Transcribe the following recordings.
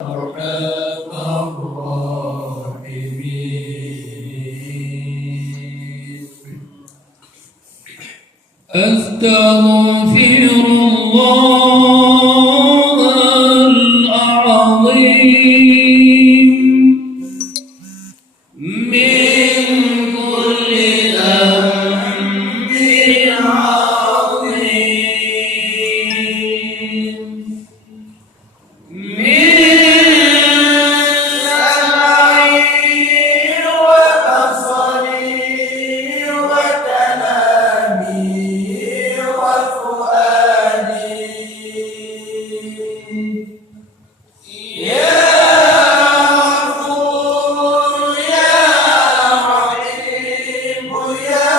أرحم الراحمين. أستغفر الله العظيم من كل ذنب عظيم، من سمعي وبصري وكلامي وفؤادي. يا غفور يا رحيم يا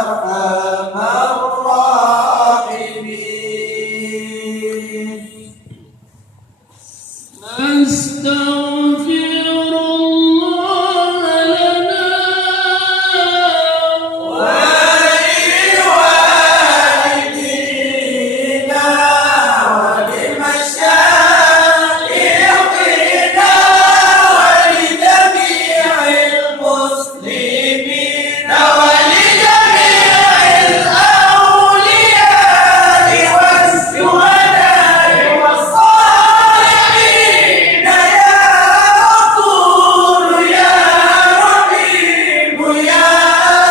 أرحم الراحمين. أستغفر الله لنا ولوالدينا ولمشايخنا ولجميع المسلمين ولجميع الأولياء والشهداء والصالحين. يا غفور يا رحيم يا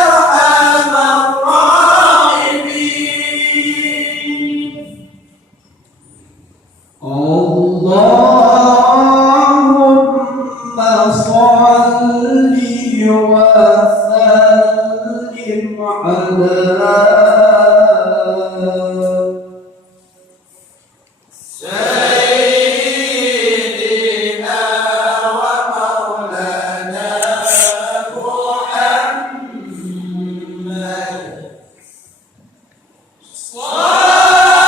أرحم الراحمين. اللهم صل وسلم على سيدنا ومولانا محمد صاحب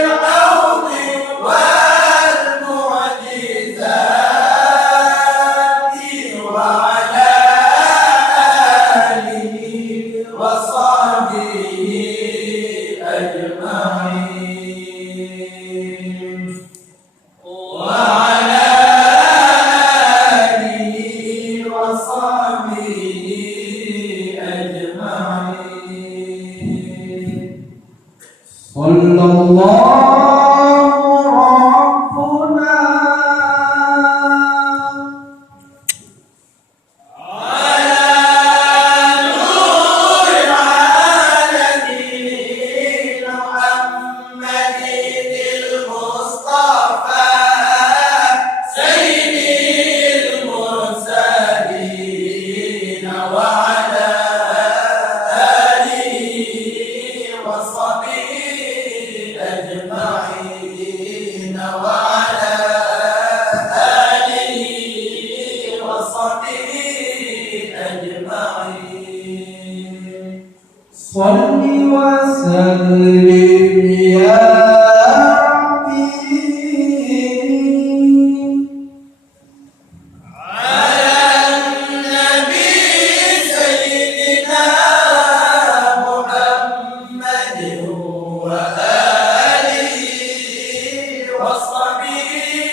الحوض والمعجزات، وعلى آله وصحبه أجمعين، وعلى آله وصحبه أجمعين. صلى الله ربنا على نور العالمين محمد المصطفى سيد المرسلين، وعلى آله وصحبه أجمعين، وعلى آله وصحبه أجمعين. صل وسلم يا ربي على النبي سيدنا محمد وآله وصحبه